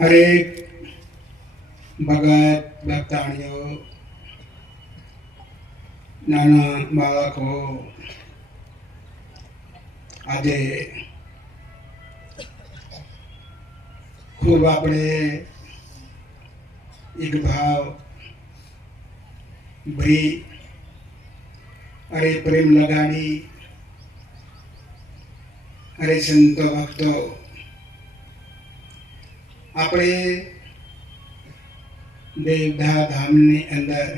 हरे भगत भक्ताणियों नाना बालको આજે ખૂબ આપણે એક ભાવ ભરી અરે પ્રેમ લગાડી અરે સંતો ભક્તો આપણે દેવધા ધામની અંદર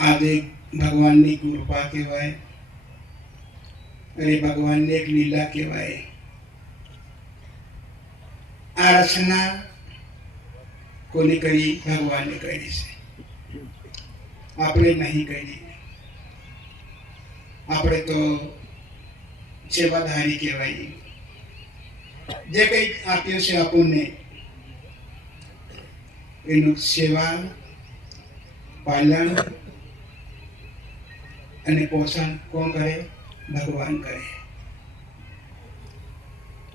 આજે ભગવાનની કૃપા કહેવાય અરે ભગવાનની એક લીલા કહેવાય આ રચના કોને કરી ભગવાને કરી છે આપણે નહીં કરી આપણે તો સેવાધારી કહેવાય જે કંઈક આપ્યું છે આપણને એનું સેવા પાલન અને પોષણ કોણ કરે ભગવાન કરે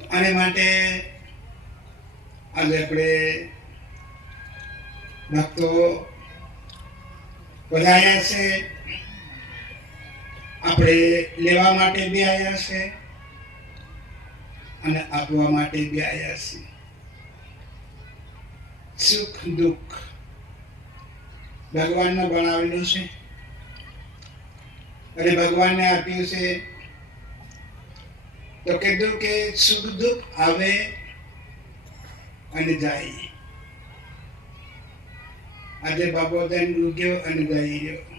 આને માટે આજે આપણે ભક્તો વધાર્યા છે આપણે લેવા માટે બી આવ્યા છે અને આપવા માટે બી આવ્યા છે સુખ દુઃખ ભગવાનને બનાવેલું છે અને ભગવાનને આપ્યું છે તો કીધું કે સુખ દુઃખ આવે અને જાય આજે બાબોદન ઉગ્યો અને જઈ ગયો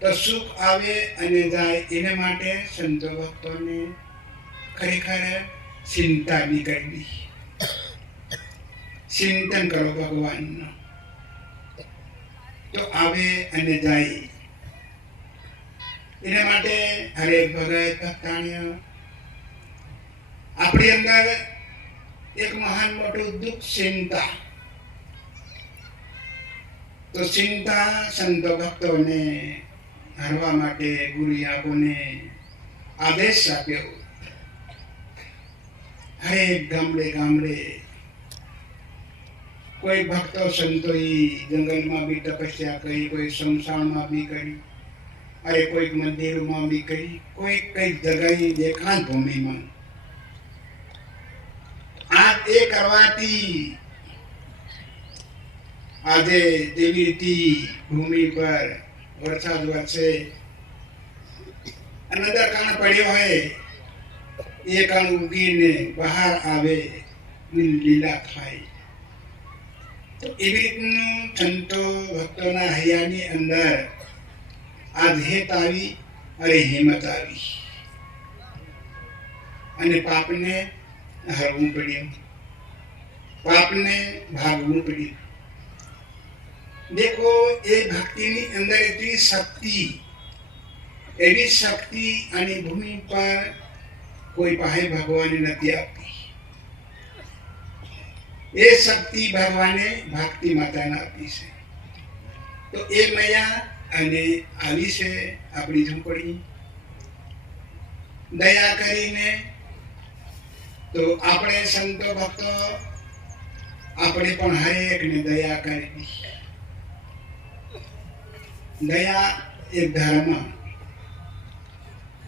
તો સુખ આવે અને જાય એને માટે સંતો ભક્તોને ખરેખર ચિંતા ની કરવી ચિંતન કરો ભગવાનનો તો આવે અને જાય એના માટે હરે ભગત ભક્તાણીઓ આપણી અંદર એક મહાન મોટું દુઃખ ચિંતા તો ચિંતા સંતો ભક્તોને હરવા માટે ગુરુ આપણને આદેશ આપ્યો હરેક ગામડે ગામડે કોઈ ભક્તો સંતોએ જંગલમાં બી તપસ્યા કરી કોઈ શમશાનમાં બી કરી અરે કોઈક મંદિરોમાં બી કરી કોઈક કઈક જગ્યાએ દેખાણ ભૂમિમાં આ એ કરવાથી આજે જેવી રીતે ભૂમિ પર વરસાદ વરસે અને અંદર કાણ પડ્યો હોય એ કાણ ઉગીને બહાર આવે લીલા થાય, તો એવી રીતનું સંતો ભક્તોના હૈયાની અંદર આ ધેત આવી અરે હિંમત આવી અને પાપને હરવું પડ્યું, પાપને ભાગવું પડ્યું. देखो ये भक्ति ની અંદર એટલી શક્તિ, એવી શક્તિ આની ભૂમિ પર કોઈ પાસે ભગવાને નથી આપી. એ શક્તિ ભગવાને ભક્તિ માતાને આપી છે. તો એ મયા અને આવી છે આપણી ઝૂંપડી. દયા કરીને તો આપણે સંતો ભક્તો આપણે પણ હરેકને દયા કરવી. દયા એ ધર્મ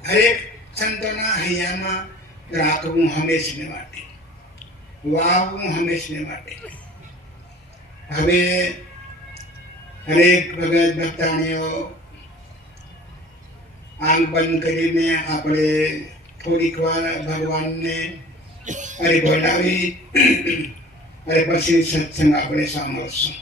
હરેક સંતોના હૈયામાં રાખવું હંમેશને માટે, વાવવું હંમેશને માટે. હવે હરેક ભગત ભક્તાણીઓ આંખ બંધ કરીને આપણે થોડીક વાર ભગવાનને અરે બોલાવી અરે પછી સત્સંગ આપણે સાંભળશું.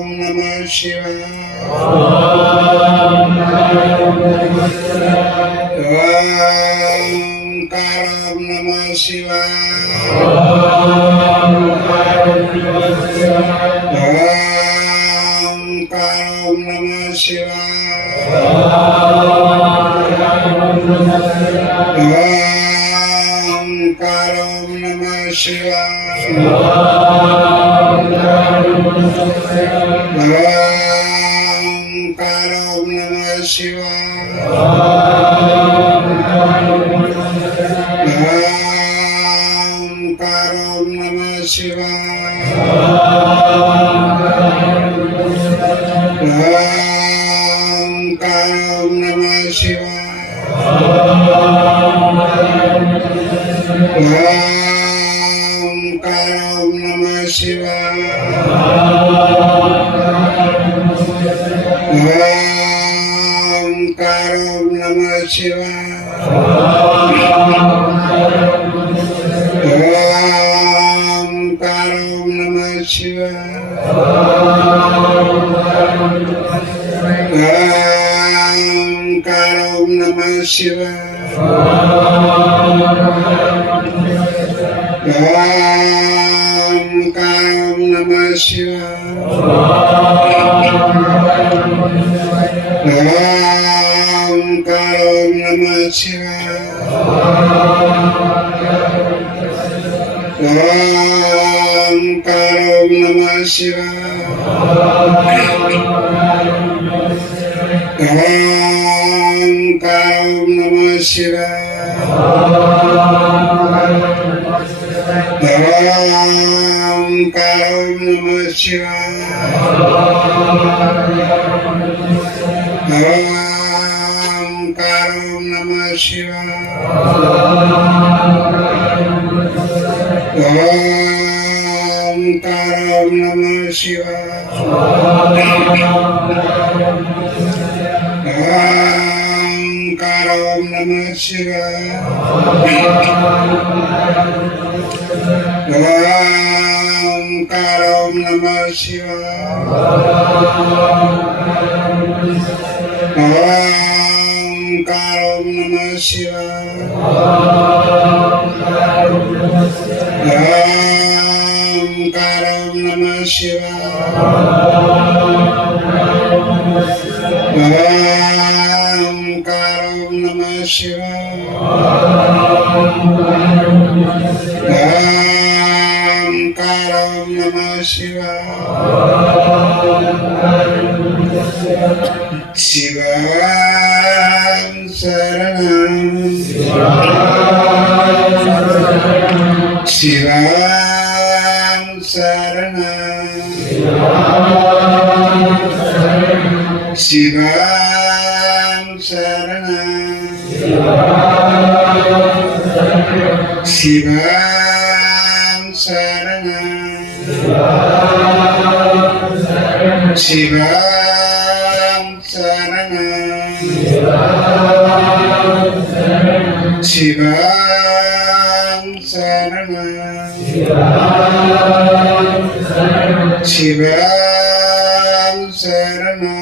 Om Namo Karom Namah Shivaya. Karom Namah Shivaya. Karom Namah Shivaya. Karom Namah Shivaya. Karom Namah Shivaya. Karom Namah Shivaya. Karom Namah Shivaya. Karom Namah Shivaya. Karom Namah Shivaya. Karom Namah Shivaya. Karom Namah Shivaya. Karom Namah Shivaya. Karom Namah Shivaya. Karom Namah Shivaya. Karom Namah Shivaya. Karom Namah Shivaya. Karom Namah Shivaya. Karom Namah Shivaya. Karom Namah Shivaya. Shivam Saranam. Shivam Saranam. Shivam Saranam. Shivam Saranam. Shivam Saranam. Shivam Saranam. Shivam Saranam.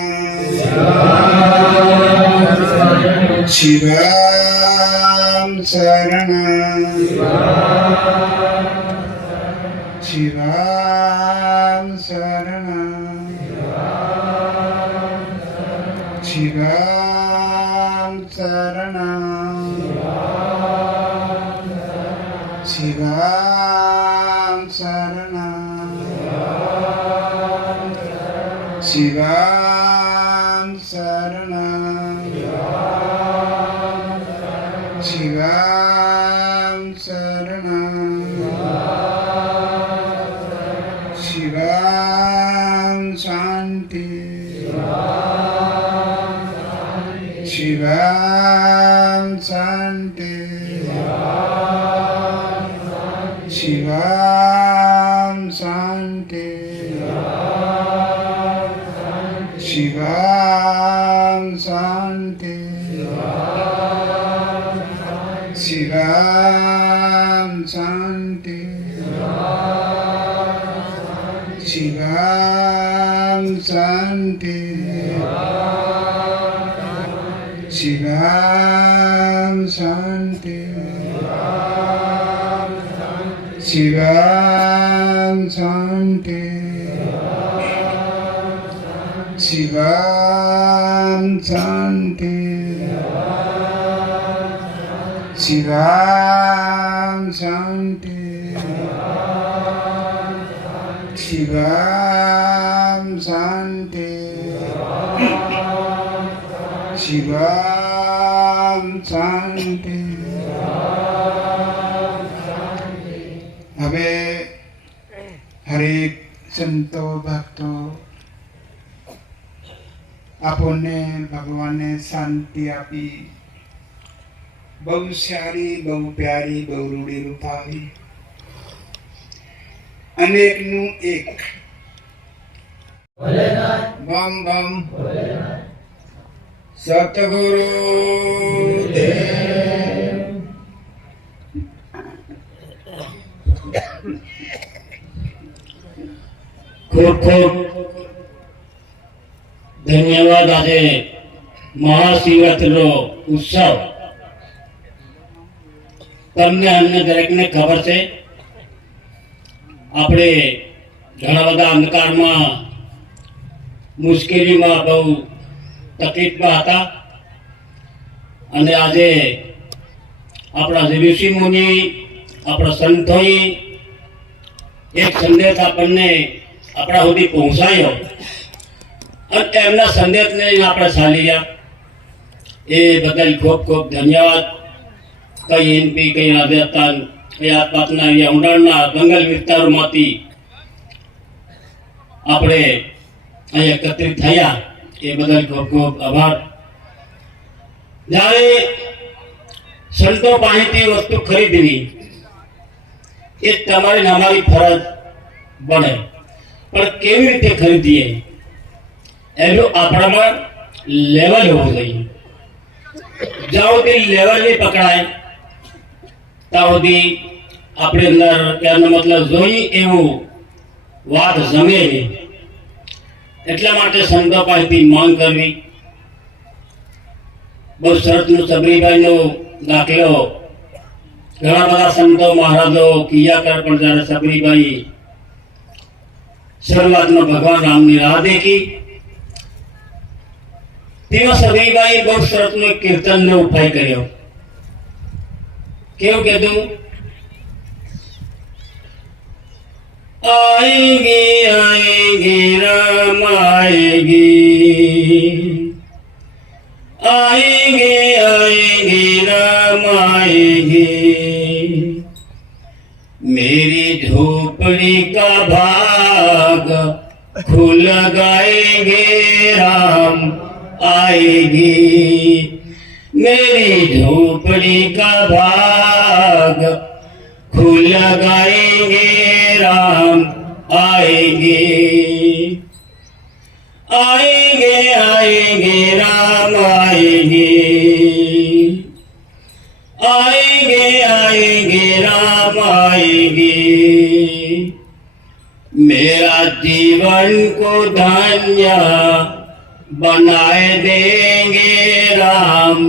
Shivam Saranam. Shivam Saranam. Shivam Saranam. Shivam Saranam. Shivam Saranam. Shivam Saranam. Shivam Shanti. Shivam Shanti. Shivam Shanti. Shivam Shanti. Shivam Shanti. Shivam Shanti. Shivam Shanti. Shivam Shanti. Shivam Shanti. Shivam Shanti. Shivam Shanti. Shivam શાંતિ. હવે હરેક સંતો ભક્તો આપણને ભગવાને શાંતિ આપી, બહુ સારી, બહુ પ્યારી, બહુ રૂડી રૂપાવી, અનેકનું એક. બમ બમ સતગુરુ દેવ. ખૂબ ખૂબ ધન્યવાદ. આજે મહાશિવરાત્રિનો ઉત્સવ તમને અમને દરેકને ખબર છે. આપણે ઘણા બધા અંધકારમાં, મુશ્કેલીમાં, બહુ તકલીફમાં હતા, અને આજે આપણા ઋષિ મુનિ, આપણા સંતોએ એક સંદેશ આપણને આપણા સુધી પહોંચાયો, અને એમના સંદેશને આપણે ચાલી ગયા. એ બદલ ખૂબ ખૂબ ધન્યવાદ. કઈ એમપી, કઈ રાજસ્થાન, કઈ આસપાસના એરિયા, ઊંડાણના જંગલ વિસ્તારોમાંથી આપણે અહીં એકત્રિત થયા. એ બદલ ખૂબ ખૂબ આભાર. જ્યારે સંતો પાસેથી વસ્તુ ખરીદવી એ તમારી ને અમારી ફરજ બને, પણ કેવી રીતે ખરીદીએ એનું આપણામાં લેવલ હોવું જોઈએ. જ્યાં સુધી લેવલ નહીં પકડાય ત્યાં સુધી આપણે અંદર ત્યારનો મતલબ જોઈ એવું વાત જમે નહીં. એટલા માટે સંતો પાસેથી માંગ કરવી. બહુ સરસનું સબરીબાઈનો દાખલો ઘણા બધા સંતો મહારાજો કિયા કર, પણ જ્યારે સબરીબાઈ શરૂઆતમાં ભગવાન રામની રાહ દેખી, તેમાં સબરીબાઈ બહુ સરસનો કીર્તનનો ઉપાય કર્યો. કેવું કીધું? આએગી આએગી રામ આએગી, आएंगे आएंगे राम आएंगे, मेरी झोपड़ी का भाग खुल गाएंगे राम आएंगे, मेरी झोपड़ी का भाग खुल गाएंगे राम आएंगे, आएंगे आएंगे राम आएंगे, आएंगे आएंगे राम आएंगे, मेरा जीवन को धन्य बनाए देंगे राम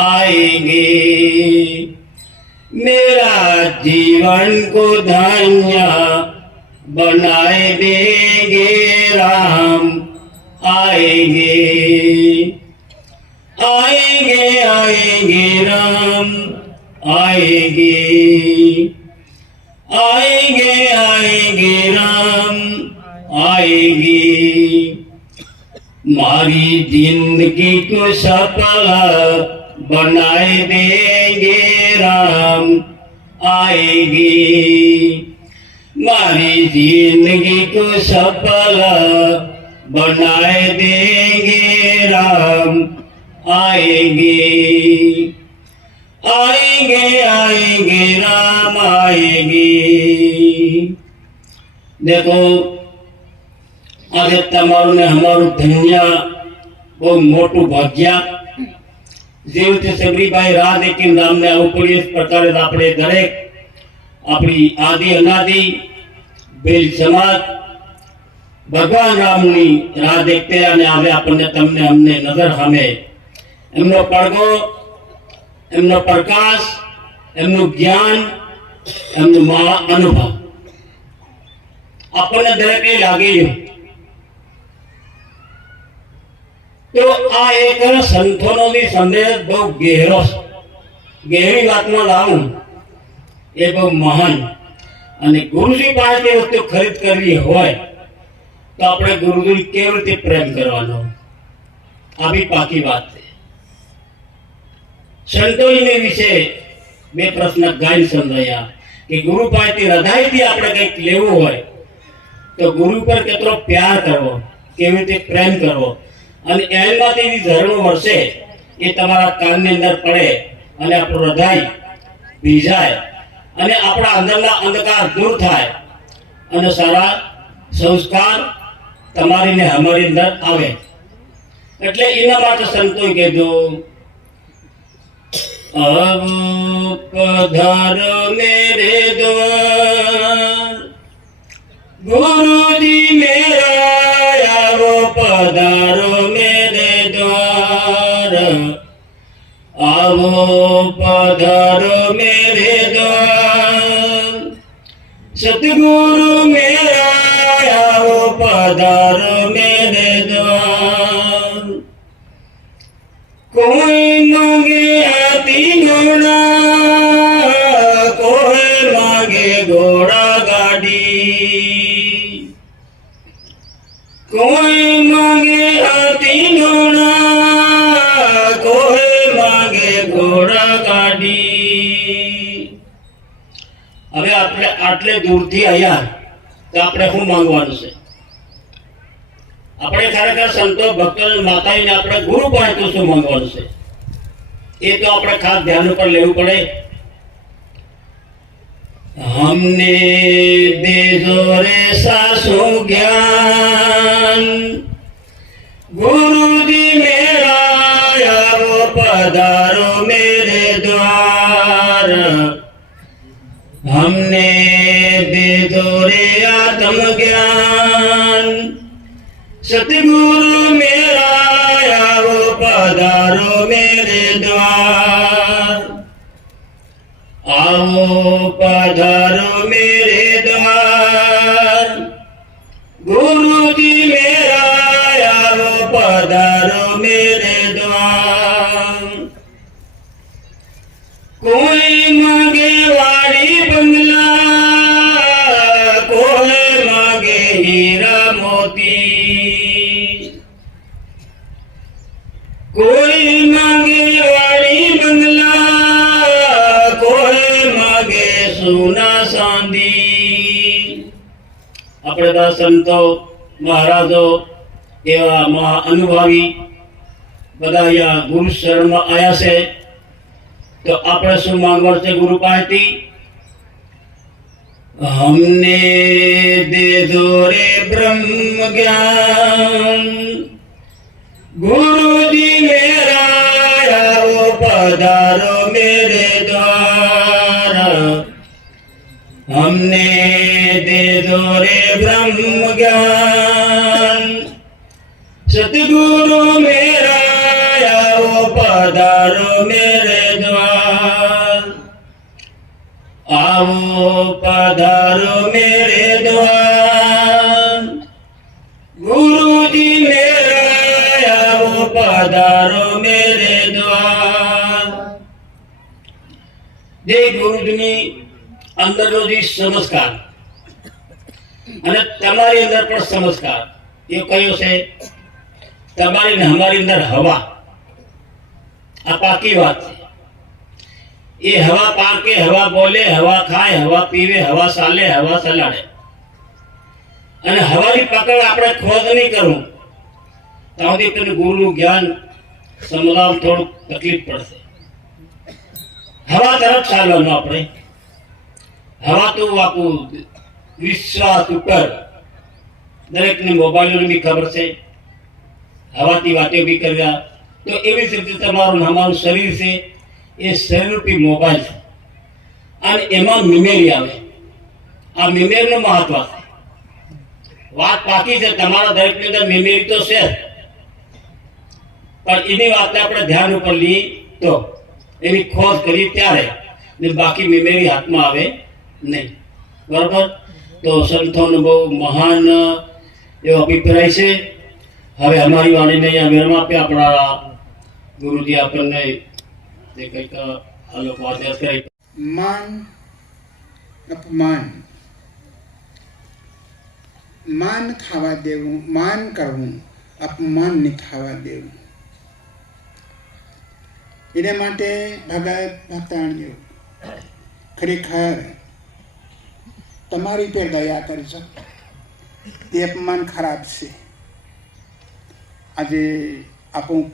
आएंगे, मेरा जीवन को धन्य बनाए देंगे राम आएंगे, आएंगे आएंगे राम आएंगे, आएंगे आएंगे राम आएंगे, मारी जिंदगी को सफल बनाए देंगे राम आएंगे, मारी जिंदगी को सफल बनाए देंगे राम आएंगे, आएंगे आएंगे राम आएंगे. देखो आज तमारू ने हमारू धन्य બહુ મોટું ભાગ્યા. જે રીતે સબરીબાઈ રાહ દેખીને રામને આવું પડ્યું, એ પ્રકારે આપણે દરેક આપણી આદિ અનાદિ બેલ સમાજ ભગવાન રામની રાહ દેખતે અને હવે આપણને તમને અમને નજર સામે એમનો પડઘો, એમનો પ્રકાશ, એમનું જ્ઞાન, એમનું અનુભવ આપણને દરેકે લાગી ગયું. તો આ એક સંતોનો સંદેશ બહુ ગહેરો, ગહેરી વાતમાં લાવું એ બહુ મહાન. અને ગુરુજી પાસેથી વસ્તુ ખરીદ કરવી હોય તો આપણે ગુરુજી કેવી રીતે પ્રેમ કરવાનો, આ બી પાકી વાત છે. સંતોને વિશે બે પ્રશ્ન ગાઈને સમજાયા કે ગુરુ પાસેથી હૃદયથી આપણે કંઈક લેવું હોય તો ગુરુ પર કેટલો પ્યાર કરવો, કેવી રીતે પ્રેમ કરવો, અને એમાંથી ઝરણું વરસે એ તમારા કાનની અંદર પડે અને આપણું હૃદય ભીજાય અને આપણા અંદરના અંધકાર દૂર થાય અને સારા સંસ્કાર તમારી ને અમારી અંદર આવે. એટલે એના માટે સંતોએ કીધું, આવો પધારો મેરે દ્વાર, ગુરુજી મેરા આવો પધારો મેરે દ્વાર, આવો પધારો મેરે દ્વાર, સતગુરુ મેરા આવો પધારો મેરે દ્વાર. કોઈ માંગે હાથી ઘોડા, કોઈ માંગે ઘોડા ગાડી, કોઈ માંગે હાથી ઘોડા, કોઈ માંગે ઘોડા ગાડી. હવે આપણે આટલે દૂરથી આવ્યા તો આપણે શું માંગવાનું છે? આપણે ખરેખર સંતો ભક્તો માતાજીને આપણે ગુરુ પાસે તો શું માંગવાનું છે એ તો આપણે ખાસ ધ્યાન ઉપર લેવું પડે. हमने दे दो रे सासु ज्ञान, गुरुजी मेरा आओ पधारो मेरे द्वार, हमने दे दो रे आत्म ज्ञान, सतगुरु मेरा आओ पधारो मेरे द्वार, आओ पधारो मेरे द्वार, गुरुजी मेरा आओ पधारो मेरे द्वार. कोई मांगे वाड़ी बंगला, कोई मांगे हीरा मोती, कोई मांगे वाड़ी बंगला, कोई मांगे सोना चांदी. આપણે બધા સંતો મહારાજો એવા મહા અનુભવી બધા અહીંયા ગુરુ શરણમાં આવ્યા છે તો આપણે શું માંગવાનું છે ગુરુ પાસેથી? हमने दे दो रे ब्रह्म ज्ञान, गुरुजी मेरा आओ पधारो मेरे द्वार, हमने दे दो रे ब्रह्म ज्ञान, सतगुरु मेरा आओ पधारो मेरे द्वार, आओ पधारो मेरे द्वार, गुरुजी मेरा आओ पधारो मेरे द्वार. જે ગુરુજીની અંદરનો જે સંસ્કાર અને તમારી અંદર પણ સંસ્કાર એ કયો છે? તમારી ને અમારી અંદર હવા, આ પાકી વાત છે. એ હવા પાકે, હવા બોલે, હવા ખાય, હવા પીવે, હવા ચાલે, હવા ચલાડે. અને હવાની પકડ આપણે ખોજ નહીં કરવું તો સુધી ગુરુનું જ્ઞાન સમજાવ થોડું તકલીફ પડશે. હવા તરફ ચાલવાનું આપણે. હવા તો આપણું વિશ્વાસ ઉપર દરેકને મોબાઈલોની બી ખબર છે, હવાથી વાતો બી કર્યા. તો એવી જ રીતે તમારું અમારું શરીર છે એ શરીરરૂપી મોબાઈલ છે અને એમાં મેમરી આવે. આ મેમરીનું મહત્વ છે. વાત પાકી છે, તમારા દરેકની અંદર મેમરી તો છે પણ એની વાત આપણે ધ્યાન ઉપર લઈએ તો એની ખોજ કરી ત્યારે ને બાકી મેમરી હાથમાં આવે નહીં. બરાબર? તો સંતોનો બહુ મહાન એવો અભિપ્રાય છે. હવે અમારી વાણીને અહીંયા વિરામ આપે આપણા ગુરુજી આપણને જે કંઈક આ લોકો આદેશ કરે. માન અપમાન, માન ખાવા દેવું, માન કરવું, અપમાન નહીં ખાવા દેવું. એને માટે ભગત ભક્તાણીઓ ખરેખર તમારી પર દયા કરજો. તે અપમાન ખરાબ છે. આજે આપણું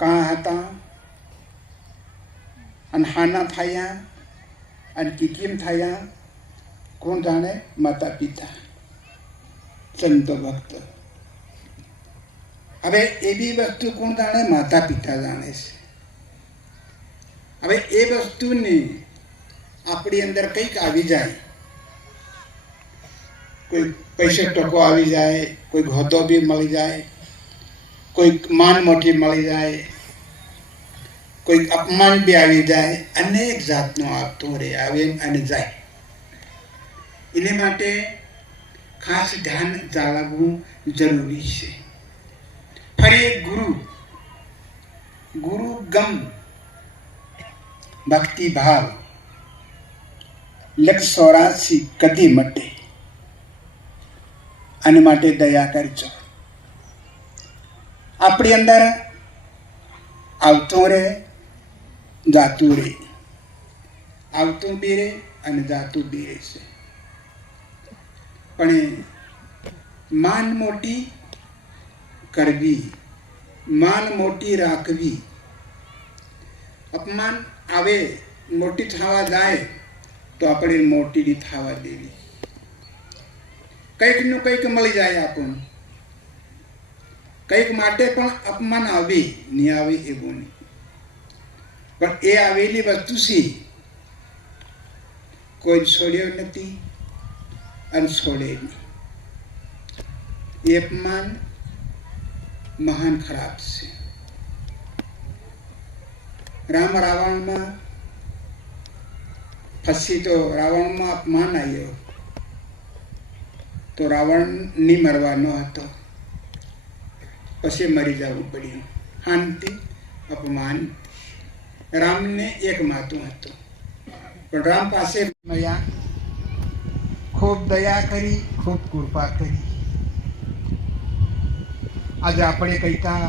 કાં હતા અને હાના થયા અને કેમ થયા કોણ જાણે? માતા પિતા, સંતો ભક્તો. હવે એવી વસ્તુ કોણ જાણે? માતા પિતા જાણે છે. હવે એ વસ્તુને આપણી અંદર કંઈક આવી જાય, કોઈ પૈસે ટકો આવી જાય, કોઈ હોદ્દો બી મળી જાય, કોઈ માન મોટી મળી જાય, કોઈ અપમાન બી આવી જાય, અનેક જાતનો આવતો રહે, આવે અને જાય. એને માટે ખાસ ધ્યાન જાળવવું જરૂરી છે. ફરી ગુરુ ગમ ભક્તિ ભાવ 184 કદી મટે. આને માટે દયા કરજો. આપણી અંદર આવતું રહે, જાતું રહે, આવતું બી રહે અને જાતું બી રહે છે. પણ માન મોટી કરવી, માન મોટી રાખવી. અપમાન આવે, મોટી થવા જાય તો આપણે મોટી થવા દેવી. કંઈકનું કંઈક મળી જાય આપણને. કંઈક માટે પણ અપમાન આવે, નહીં આવે એવું નહીં. પણ એ આવેલી વસ્તુ છે, કોઈ છોડ્યો નથી અને છોડે નહીં. એ અપમાન મહાન ખરાબ છે. રામ રાવણમાં ફસી તો રાવણમાં અપમાન આવ્યો તો રાવણ નહીં મરવાનો હતો, પછી મરી જવું પડ્યું. શાંતિ અપમાન. રામને એક માતું હતું, પણ રામ પાસે મયા ખૂબ દયા કરી, ખૂબ કૃપા કરી. આજે આપણે કહેતા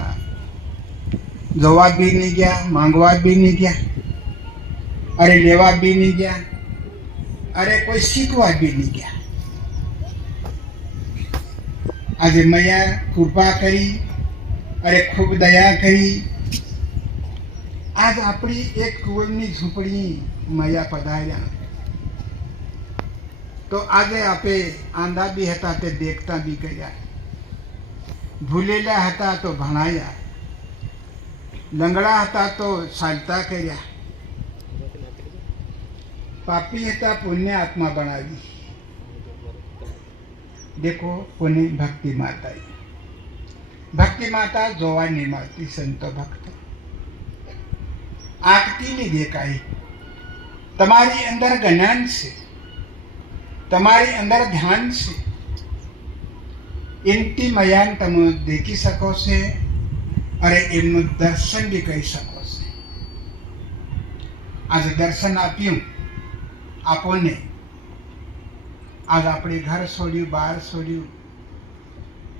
જવા બી નહીં ગયા, માંગવા બી નહીં ગયા, અરે લેવા બી નહીં ગયા, અરે કોઈ શીખવા બી નહીં ગયા. આજે મૈયા કૃપા કરી, અરે ખૂબ દયા કરી. આજ આપણી એક કુંવરની ઝૂંપડી મૈયા પધાર્યા તો આજે આપે આંધા બી હતા તે દેખતા બી કર્યા, ભૂલેલા હતા તો ભણાયા, લંગડા હતા તો ચાલતા કર્યા, પાપી હતા પુણ્ય આત્મા બનાવી. દેખો કોને? ભક્તિ માતા. ભક્તિ માતા જોવા નહીં મળતી. સંતો ભક્તો આંખથી નહીં દેખાય. તમારી અંદર જ્ઞાન છે, તમારી અંદર ધ્યાન છે. એમથી મયાન તમે દેખી શકો છો, અરે એમનું દર્શન બી કરી શકો છો. આજે દર્શન આપ્યું આપણને. આજ આપણે ઘર છોડ્યું, બહાર છોડ્યું.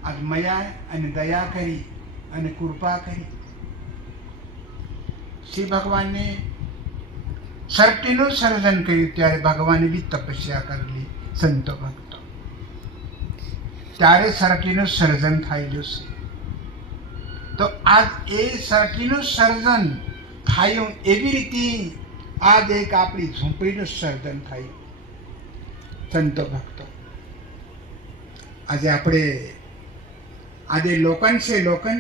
આજ મયા અને દયા કરી અને કૃપા કરી. શ્રી ભગવાને સર્ટીનું સર્જન કર્યું ત્યારે ભગવાને બી તપસ્યા કરેલી. સંતો ભક્તો ત્યારે સર્ટીનું સર્જન થયેલું છે. તો આજ એ સર્ટીનું સર્જન થયું એવી રીતે આજ એક આપણી ઝૂંપડીનું સર્જન થયું. સંતો ભક્તો આજે આપણે આજે લોકન છે, લોકન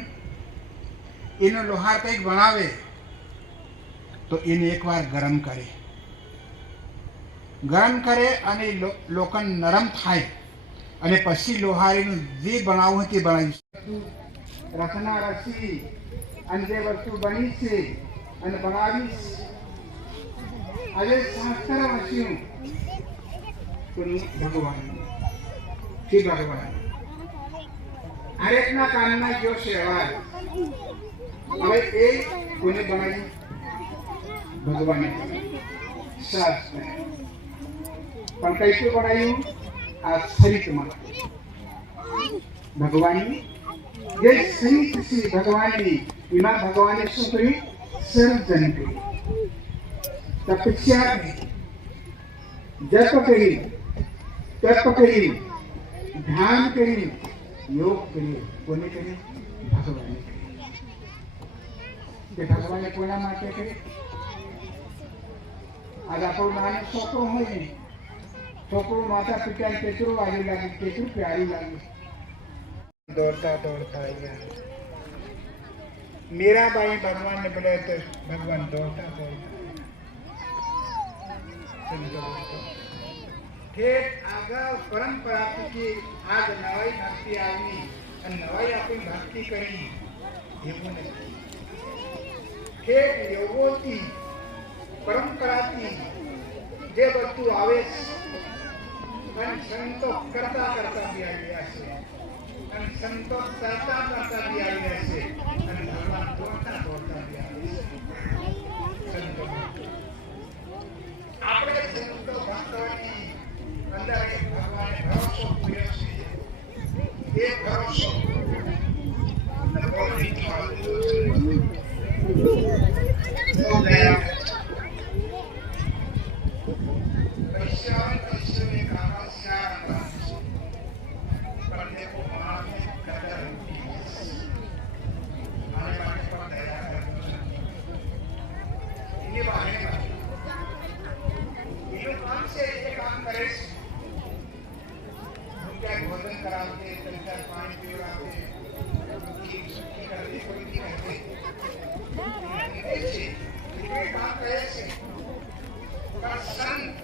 એનો લોહાર કંઈક બનાવે તો એને એકવાર ગરમ કરે, ગરમ કરે અને લોકન નરમ થાય અને પછી લોહારીનું જે બનાવવું તે બનાવી. રસના રસી અને જે વસ્તુ બની છે અને બનાવી આજે શાસ્ત્ર વસ્યું ભગવાન શ્રી ભગવાન હરેકના કાનમાં જો સેવા. હવે એ કોને બનાવી? ભગવાને શાસ્ત્ર. પણ કઈશું બનાવ્યું? આ શરીરમાં ભગવાનની જે સંત છે ભગવાનની, એમાં ભગવાને શું કર્યું? સર્જન કરી, તપસ્યા કરી, જપ કરી, તપ કરી, ધ્યાન કરી, યોગ કરી. કોને કરી? ભગવાને કરી. કે ભગવાને કોના માટે કરી? આજ આપણું નાનું છોકરું હોય ને, છોકરું માતા પિતાને કેટલું વાલી લાગે, કેટલું પ્યારી લાગે. દોડતા દોડતા આવ્યા. મીરાબાઈ ભગવાનને બોલે તો ભગવાન દોડતા દોડતા ઠેઠ આગળ પરંપરાથી આજ નવાઈ ભક્તિ આવી અને નવાઈ આપણી ભક્તિ કરી એવું નથી. ઠેઠ યોગોથી પરંપરાથી જે બધું આવે અને સંતો કરતા કરતા બી આવ્યા છે અને સંતો કરતા કરતા બી આવ્યા છે અને ભગવાન દોડતા દોડતા બી આવે છે. સંતો આપણે સંતો ભક્તોની અંદર એક ભગવાને ભરોસો કર્યો છે. એ ભરોસો ભોજન કરાવते, पानी पीवड़ाते, काम करे संत